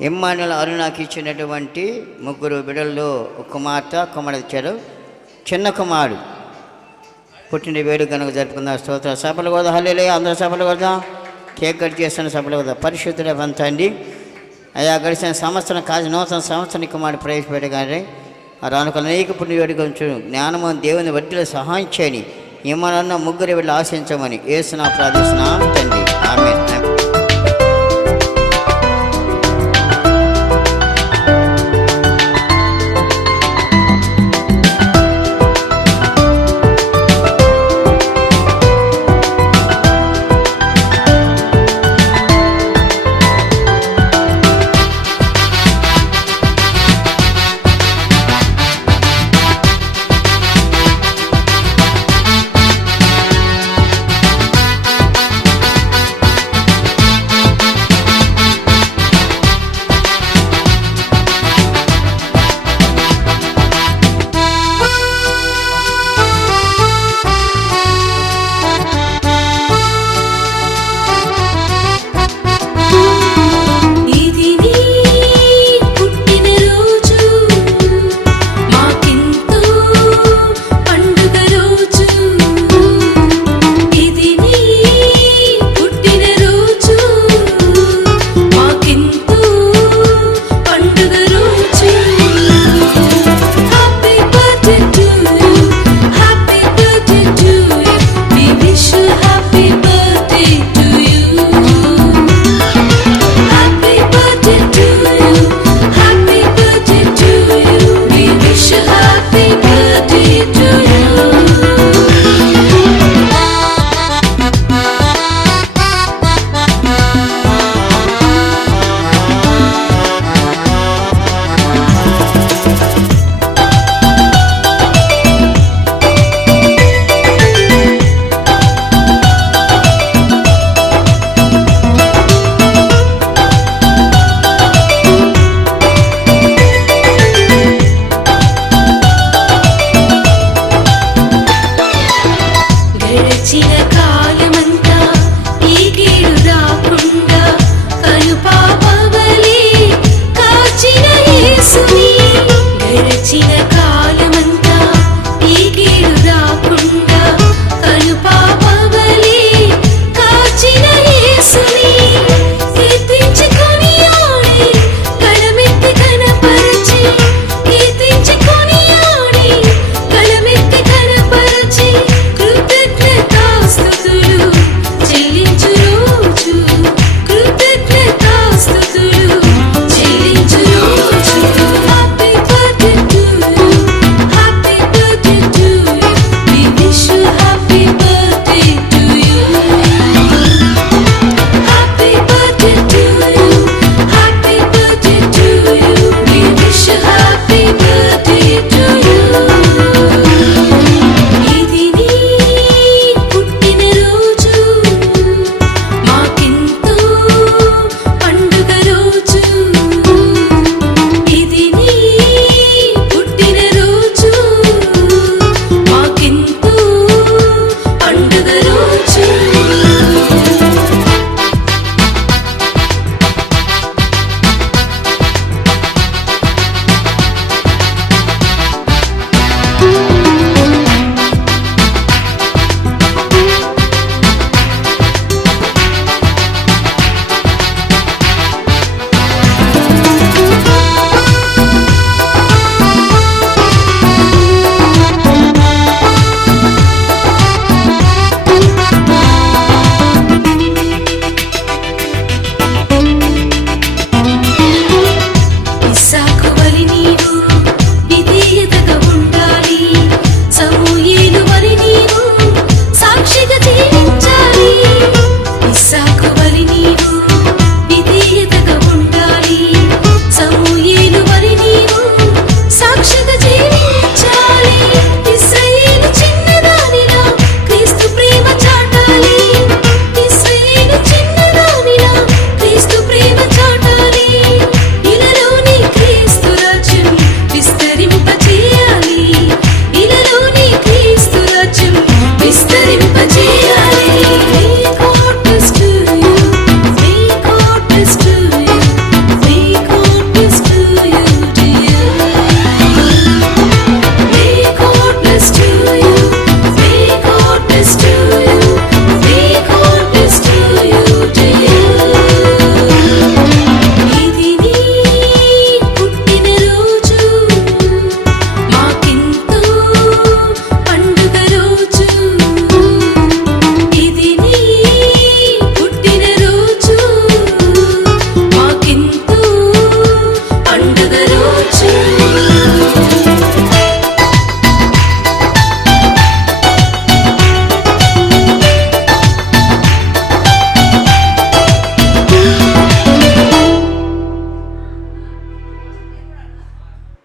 ఇమ్మానుల అరుణాకి ఇచ్చినటువంటి ముగ్గురు బిడల్లో కుమార్తె కుమారుడు ఇచ్చారు చిన్న కుమారుడు. పుట్టిన వేడు కనుక జరుపుకుందాం. స్తోత్ర. సభలు కూడా హల్లేలే అందరూ సభలు కూడా కేక్ కట్ చేస్తున్న సభలు కూడా పరిశుద్ధుల పంతండి అయా గడిచిన సంవత్సరం కాదు నూతన సంవత్సరానికి కుమారుడు ప్రవేశపెట్టగానే ఆ రానుక అనేక పుణ్య వేడుక ఉంచు జ్ఞానము దేవుని వడ్డీలో సహాయం చేయని ఏమన్నా ముగ్గురు వెళ్ళి ఆశించమని ఏసునా ప్రార్థిస్తున్నా తండ్రి. ఆమె